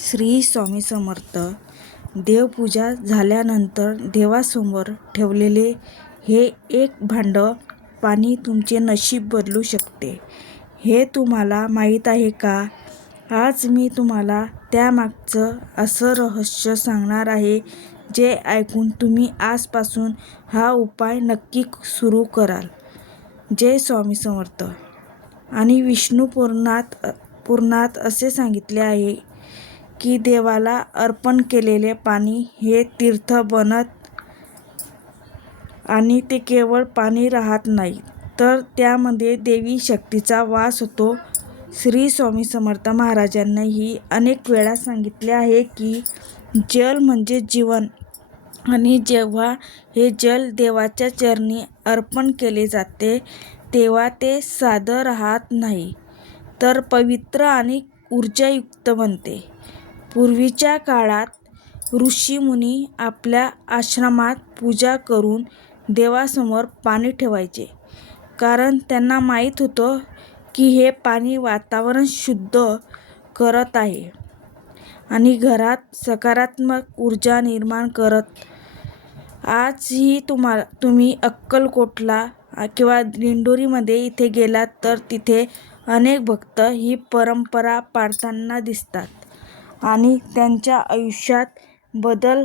श्री स्वामी समर्थ. देवपूजा झाल्यानंतर देवासमोर ठेवलेले हे एक भांडं पाणी तुमचे नशीब बदलू शकते. हे तुम्हाला माहीत आहे का? आज मी तुम्हाला त्यामागचं असं रहस्य सांगणार आहे, जे ऐकून तुम्ही आजपासून हा उपाय नक्की सुरू कराल. जय स्वामी समर्थ. आणि विष्णू पुराणात असे सांगितले आहे की देवाला अर्पण केलेले पाणी हे तीर्थ बनत आणि ते केवळ पाणी राहत नाही, तर त्यामध्ये देवी शक्तीचा वास होतो. श्री स्वामी समर्थ महाराजांनीही अनेक वेळा सांगितले आहे की जल म्हणजे जीवन, आणि जेव्हा हे जल देवाच्या चरणी अर्पण केले जाते तेव्हा ते साधं राहत नाही, तर पवित्र आणि ऊर्जायुक्त बनते. पूर्वीच्या काळात ऋषीमुनी आपल्या आश्रमात पूजा करून देवासमोर पाणी ठेवायचे, कारण त्यांना माहीत होतं की हे पाणी वातावरण शुद्ध करत आहे आणि घरात सकारात्मक ऊर्जा निर्माण करत. आजही तुम्ही अक्कलकोटला किंवा दिंडोरीमध्ये इथे गेलात तर तिथे अनेक भक्त ही परंपरा पाळताना दिसतात आणि त्यांच्या आयुष्यात बदल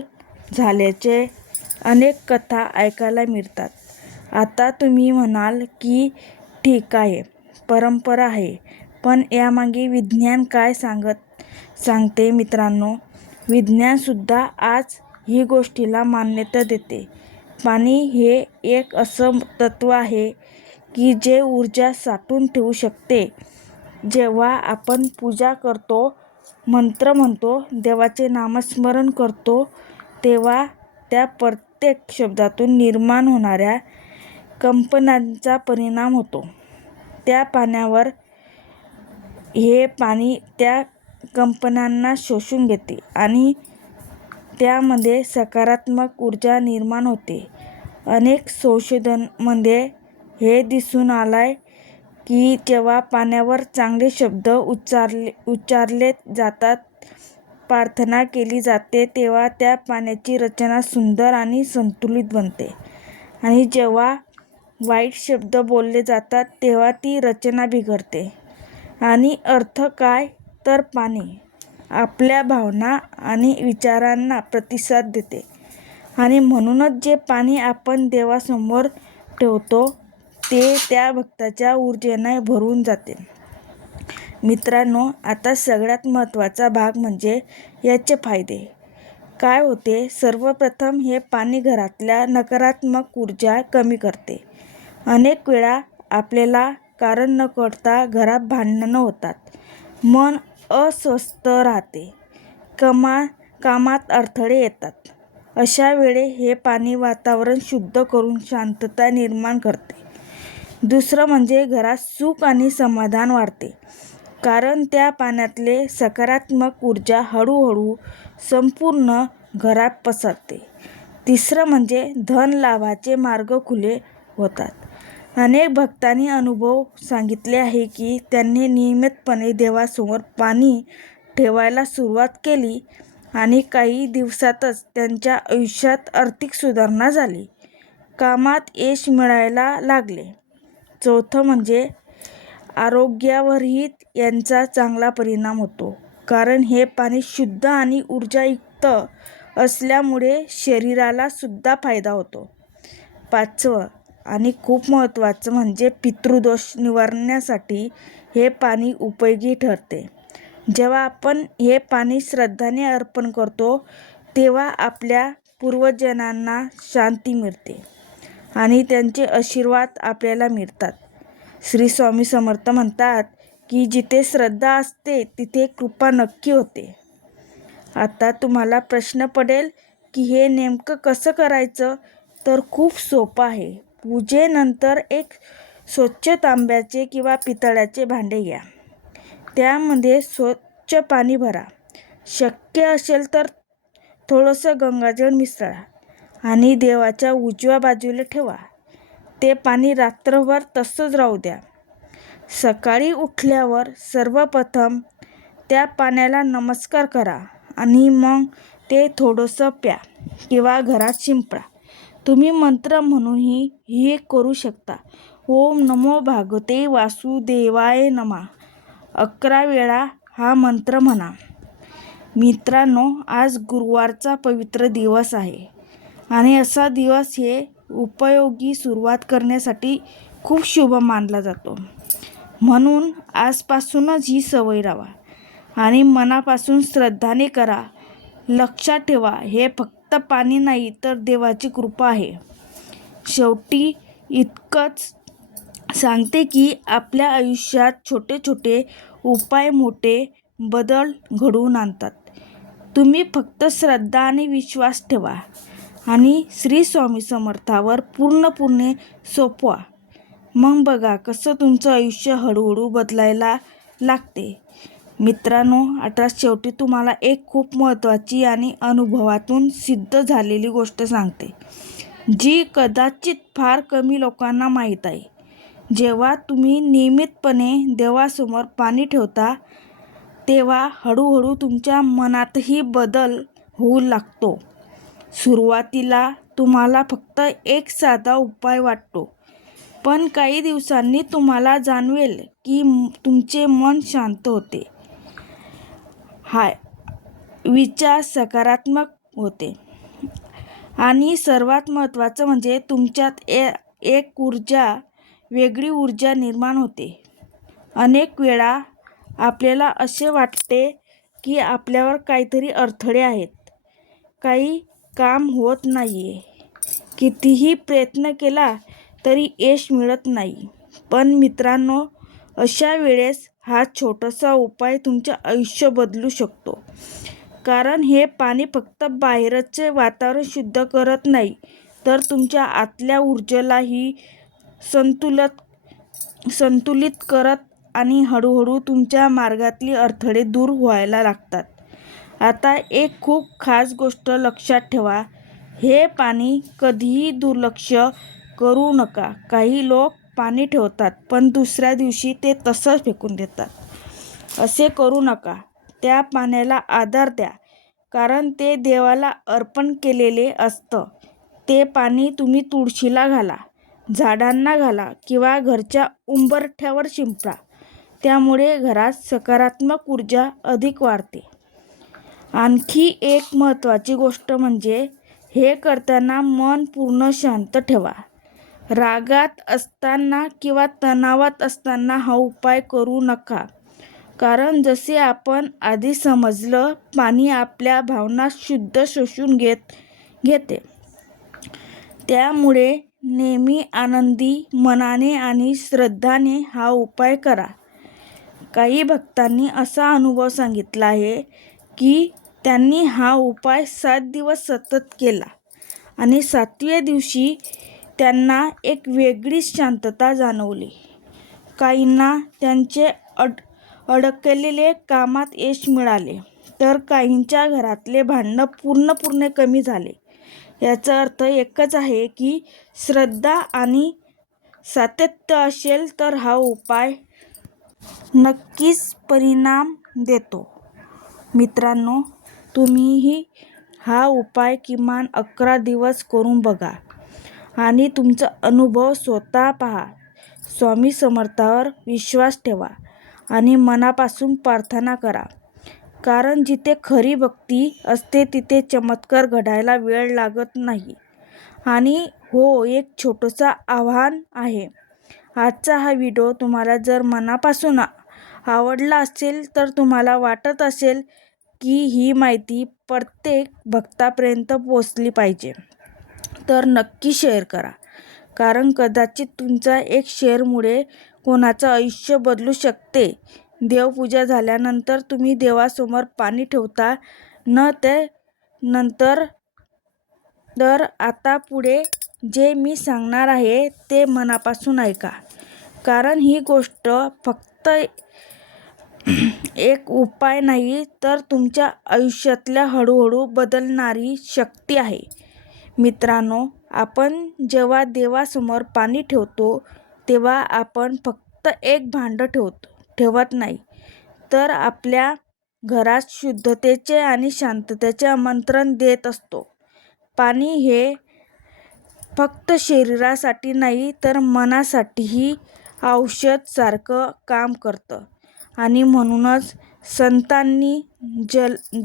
झाल्याचे अनेक कथा ऐकायला मिळतात. आता तुम्ही म्हणाल की ठीक आहे, परंपरा आहे, पण यामागे विज्ञान काय सांगते? मित्रांनो, विज्ञानसुद्धा आज ही गोष्टीला मान्यता देते. पाणी हे एक असं तत्व आहे की जे ऊर्जा साठवून ठेवू शकते. जेव्हा आपण पूजा करतो, मंत्र म्हणतो, देवाचे नामस्मरण करतो, तेव्हा त्या प्रत्येक शब्दातून निर्माण होणाऱ्या कंपनांचा परिणाम होतो त्या पाण्यावर. हे पाणी त्या कंपनांना शोषून घेते आणि त्यामध्ये सकारात्मक ऊर्जा निर्माण होते. अनेक संशोधनामध्ये हे दिसून आलंय की जेव्हा पाण्यावर चांगले शब्द उच्चारले जातात, प्रार्थना केली जाते, तेव्हा त्या पाण्याची रचना सुंदर आणि संतुलित बनते. आणि जेव्हा वाईट शब्द बोलले जातात तेव्हा ती रचना बिघडते. आणि अर्थ काय? तर पाणी आपल्या भावना आणि विचारांना प्रतिसाद देते, आणि म्हणूनच जे पाणी आपण देवासमोर ठेवतो ते त्या भक्ताच्या ऊर्जेने भरून जाते. मित्रांनो, आता सगळ्यात महत्त्वाचा भाग म्हणजे याचे फायदे. काय होते? सर्वप्रथम हे पाणी घरातल्या नकारात्मक ऊर्जा कमी करते. अनेक वेळा आपल्याला कारण न कळता घरात भांडणं होतात, मन अस्वस्थ राहते, कामात अडथळे येतात. अशा वेळे हे पाणी वातावरण शुद्ध करून शांतता निर्माण करते. दुसरं म्हणजे घरात सुख आणि समाधान वाढते, कारण त्या पाण्यातले सकारात्मक ऊर्जा हळूहळू संपूर्ण घरात पसरते. तिसरं म्हणजे धन लाभाचे मार्ग खुले होतात. अनेक भक्तांनी अनुभव सांगितले आहे की त्यांनी नियमितपणे देवासमोर पाणी ठेवायला सुरुवात केली आणि काही दिवसातच त्यांच्या आयुष्यात आर्थिक सुधारणा झाली, कामात यश मिळायला लागले. चौथं म्हणजे आरोग्यावरही यांचा चांगला परिणाम होतो, कारण हे पाणी शुद्ध आणि ऊर्जायुक्त असल्यामुळे शरीराला सुद्धा फायदा होतो. पाचवं आणि खूप महत्त्वाचं म्हणजे पितृदोष निवारण्यासाठी हे पाणी उपयोगी ठरते. जेव्हा आपण हे पाणी श्रद्धेने अर्पण करतो तेव्हा आपल्या पूर्वजांना शांती मिळते आणि त्यांचे आशीर्वाद आपल्याला मिळतात. श्री स्वामी समर्थ म्हणतात की जिथे श्रद्धा असते तिथे कृपा नक्की होते. आता तुम्हाला प्रश्न पडेल की हे नेमकं कसं करायचं? तर खूप सोपं आहे. पूजेनंतर एक स्वच्छ तांब्याचे किंवा पितळाचे भांडे घ्या. त्यामध्ये स्वच्छ पाणी भरा. शक्य असेल तर थोडंसं गंगाजळ मिसळा आणि देवाच्या उजव्या बाजूला ठेवा. ते पाणी रात्रभर तसंच राहू द्या. सकाळी उठल्यावर सर्वप्रथम त्या पाण्याला नमस्कार करा आणि मग ते थोडंसं प्या किंवा घरात शिंपडा. तुम्ही मंत्र म्हणूनही हे करू शकता. ओम नमो भगवते वासुदेवाय नमः 11 वेळा हा मंत्र म्हणा. मित्रांनो, आज गुरुवारचा पवित्र दिवस आहे आणि असा दिवस हे उपयोगी सुरुवात करण्यासाठी खूप शुभ मानला जातो. म्हणून आजपासूनच ही सवय लावा आणि मनापासून श्रद्धाने करा. लक्षात ठेवा, हे फक्त पाणी नाही तर देवाची कृपा आहे. शेवटी इतकंच सांगते की आपल्या आयुष्यात छोटे छोटे उपाय मोठे बदल घडवून आणतात. तुम्ही फक्त श्रद्धा आणि विश्वास ठेवा आणि श्री स्वामी समर्थावर पूर्णपणे सोपवा. मग बघा कसं तुमचं आयुष्य हळूहळू बदलायला लागते. मित्रांनो, आता शेवटी तुम्हाला एक खूप महत्त्वाची आणि अनुभवातून सिद्ध झालेली गोष्ट सांगते, जी कदाचित फार कमी लोकांना माहीत आहे. जेव्हा तुम्ही नियमितपणे देवासमोर पाणी ठेवता, तेव्हा हळूहळू तुमच्या मनातही बदल होऊ लागतो. सुरुवातीला तुम्हाला फक्त एक साधा उपाय वाटतो, पण काही दिवसांनी तुम्हाला जाणवेल की तुमचे मन शांत होते, विचार सकारात्मक होते आणि सर्वात महत्त्वाचं म्हणजे तुमच्यात एक वेगळी ऊर्जा निर्माण होते. अनेक वेळा आपल्याला असे वाटते की आपल्यावर काहीतरी अडथळे आहेत, काही काम होत नाहीये, कितीही प्रयत्न केला तरी यश मिळत नाही. पण मित्रांनो, अशा वेळेस हा छोटासा उपाय तुमचे आयुष्य बदलू शकतो. कारण हे पाणी फक्त बाहेरचे वातावरण शुद्ध करत नाही, तर तुमच्या आतल्या ऊर्जेलाही संतुलित करत आणि हळूहळू तुमच्या मार्गातली अडथळे दूर व्हायला लागतात. आता एक खूप खास गोष्ट लक्षात ठेवा, हे पाणी कधीही दुर्लक्ष करू नका. काही लोक पाणी ठेवतात पण दुसऱ्या दिवशी ते तसंच फेकून देतात. असे करू नका. त्या पाण्याला आदर द्या, कारण ते देवाला अर्पण केलेले असतं. ते पाणी तुम्ही तुळशीला घाला, झाडांना घाला किंवा घरच्या उंबरठ्यावर शिंपडा. त्यामुळे घरात सकारात्मक ऊर्जा अधिक वाढते. आणखी एक महत्त्वाची गोष्ट म्हणजे हे करताना मन पूर्ण शांत ठेवा. रागात असताना किंवा तणावात असताना हा उपाय करू नका. कारण जसे आपण आधी समजलं, पाणी आपल्या भावना शुद्ध शोषून घेते. त्यामुळे नेहमी आनंदी मनाने आणि श्रद्धेने हा उपाय करा. काही भक्तांनी असा अनुभव सांगितला आहे की त्यांनी हा उपाय 7 दिवस सतत केला आणि 7व्या दिवशी त्यांना एक वेगळीच शांतता जाणवली. काहींना त्यांचे अडकलेले कामात यश मिळाले, तर काहींच्या घरातले भांडणं पूर्णपणे कमी झाले. याचा अर्थ एकच आहे की श्रद्धा आणि सातत्य असेल तर हा उपाय नक्कीच परिणाम देतो. मित्रांनो, तुम्हीही हा उपाय किमान 11 दिवस करून बघा आणि तुमचा अनुभव स्वतः पहा. स्वामी समर्थावर विश्वास ठेवा आणि मनापासून प्रार्थना करा. कारण जिथे खरी भक्ती असते तिथे चमत्कार घडायला वेळ लागत नाही. आणि हो, एक छोटंसं आव्हान आहे. आजचा हा व्हिडिओ तुम्हाला जर मनापासून आवडला असेल, तर तुम्हाला वाटत असेल की ही माहिती प्रत्येक भक्तापर्यंत पोहोचली पाहिजे, तर नक्की शेअर करा. कारण कदाचित तुमच्या एक शेअरमुळे कोणाचं आयुष्य बदलू शकते. देवपूजा झाल्यानंतर तुम्ही देवासमोर पाणी ठेवता न, ते नंतर तर आता पुढे जे मी सांगणार आहे ते मनापासून ऐका. कारण ही गोष्ट फक्त एक उपाय नाही, तर तुमच्या आयुष्यातल्या हळूहळू बदलणारी शक्ती आहे. मित्रांनो, आपण जेव्हा देवासमोर पाणी ठेवतो तेव्हा आपण फक्त एक भांडं ठेवत नाही, तर आपल्या घरात शुद्धतेचे आणि शांततेचे आमंत्रण देत असतो. पाणी हे फक्त शरीरासाठी नाही तर मनासाठीही औषध सारखं काम करतं आणि म्हणूनच संतांनी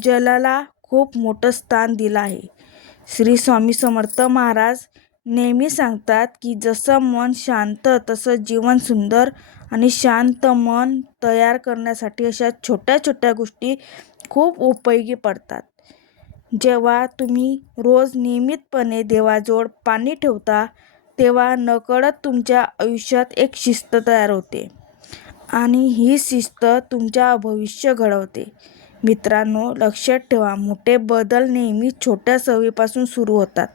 जलाला खूप मोठं स्थान दिलं आहे. श्री स्वामी समर्थ महाराज नेहमी सांगतात की जसं मन शांत तसं जीवन सुंदर आणि शांत मन तयार करण्यासाठी अशा छोट्या छोट्या गोष्टी खूप उपयोगी पडतात. जेव्हा तुम्ही रोज नियमितपणे देवाजवळ पाणी ठेवता तेव्हा नकळत तुमच्या आयुष्यात एक शिस्त तयार होते आणि ही शिस्त तुमच्या भविष्य घडवते. मित्रांनो, लक्षात ठेवा, मोठे बदल नेहमी छोट्या सवयीपासून सुरू होतात.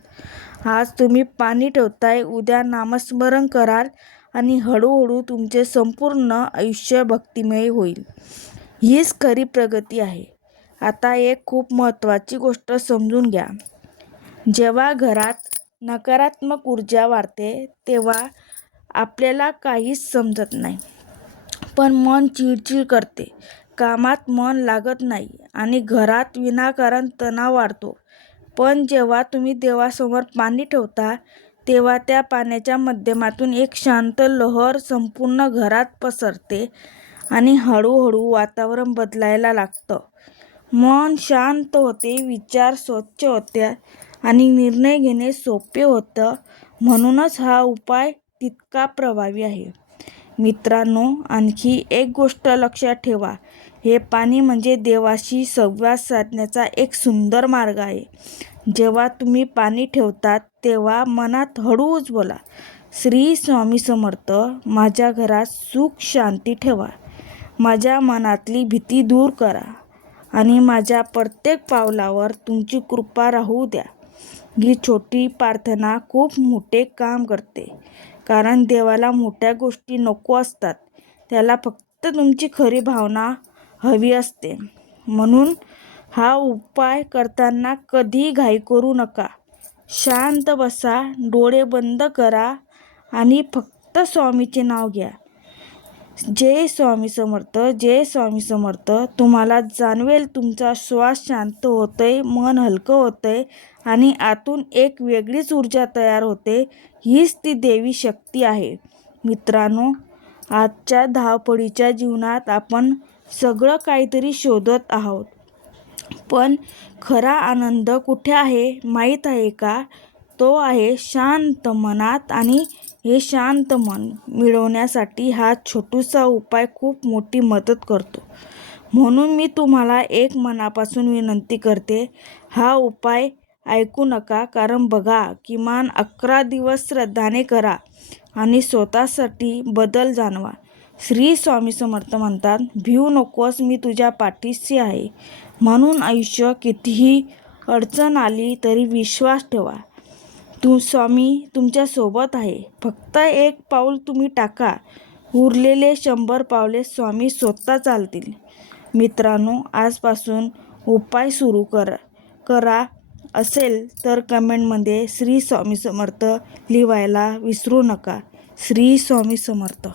आज तुम्ही पाणी ठेवताय, उद्या नामस्मरण कराल आणि हळूहळू तुमचे संपूर्ण आयुष्य भक्तिमय होईल. हीच खरी प्रगती आहे. आता एक खूप महत्त्वाची गोष्ट समजून घ्या. जेव्हा घरात नकारात्मक ऊर्जा वाढते तेव्हा आपल्याला काहीच समजत नाही. पण मन चिडचिड करते, कामात मन लागत नाही आणि घरात विनाकारण तणाव वाढतो. पण जेव्हा तुम्ही देवासमोर पाणी ठेवता तेव्हा त्या पाण्याच्या माध्यमातून एक शांत लहर संपूर्ण घरात पसरते आणि हळूहळू वातावरण बदलायला लागतं. मन शांत होते, विचार स्वच्छ होते आणि निर्णय घेणे सोपे होतं. म्हणूनच हा उपाय तितका प्रभावी आहे. मित्रांनो, आणखी एक गोष्ट लक्षात ठेवा, हे पाणी म्हणजे देवाशी संवाद साधण्याचा एक सुंदर मार्ग आहे. जेव्हा तुम्ही पाणी ठेवतात तेव्हा मनात हळूच बोला, श्री स्वामी समर्थ, माझ्या घरात सुख शांती ठेवा, माझ्या मनातली भीती दूर करा आणि माझ्या प्रत्येक पावलावर तुमची कृपा राहू द्या. ही छोटी प्रार्थना खूप मोठे काम करते, कारण देवाला मोठ्या गोष्टी नको असतात, त्याला फक्त तुमची खरी भावना हवी असते. म्हणून हा उपाय करताना कधी घाई करू नका. शांत बसा, डोळे बंद करा आणि फक्त स्वामीचे नाव घ्या. जय स्वामी समर्थ, जय स्वामी समर्थ. तुम्हाला जाणवेल तुमचा श्वास शांत होतोय, मन हलकं होतंय आणि आतून एक वेगळीच ऊर्जा तयार होते. हीच ती देवी शक्ती आहे. मित्रांनो, आजच्या धावपळीच्या जीवनात आपण सगळं काहीतरी शोधत आहोत, पण खरा आनंद कुठे आहे माहीत आहे का? तो आहे शांत मनात आणि हे शांत मन मिळवण्यासाठी हा छोटासा उपाय खूप मोठी मदत करतो. म्हणून मी तुम्हाला एक मनापासून विनंती करते, हा उपाय ऐकू नका. कारण बघा, किमान 11 दिवस श्रद्धेने करा आणि स्वतःसाठी बदल जाणवा. श्री स्वामी समर्थ म्हणतात, भिवू नकोस, मी तुझ्या पाठीशी आहे. म्हणून आयुष्य कितीही अडचण आली तरी विश्वास ठेवा, स्वामी तुमच्या सोबत आहे. फक्त एक पाऊल तुम्ही टाका, उरलेले 100 पावले स्वामी स्वतः चालतील. मित्रांनो, आजपासून उपाय सुरू करा असेल तर कमेंटमध्ये श्री स्वामी समर्थ लिहायला विसरू नका. श्री स्वामी समर्थ.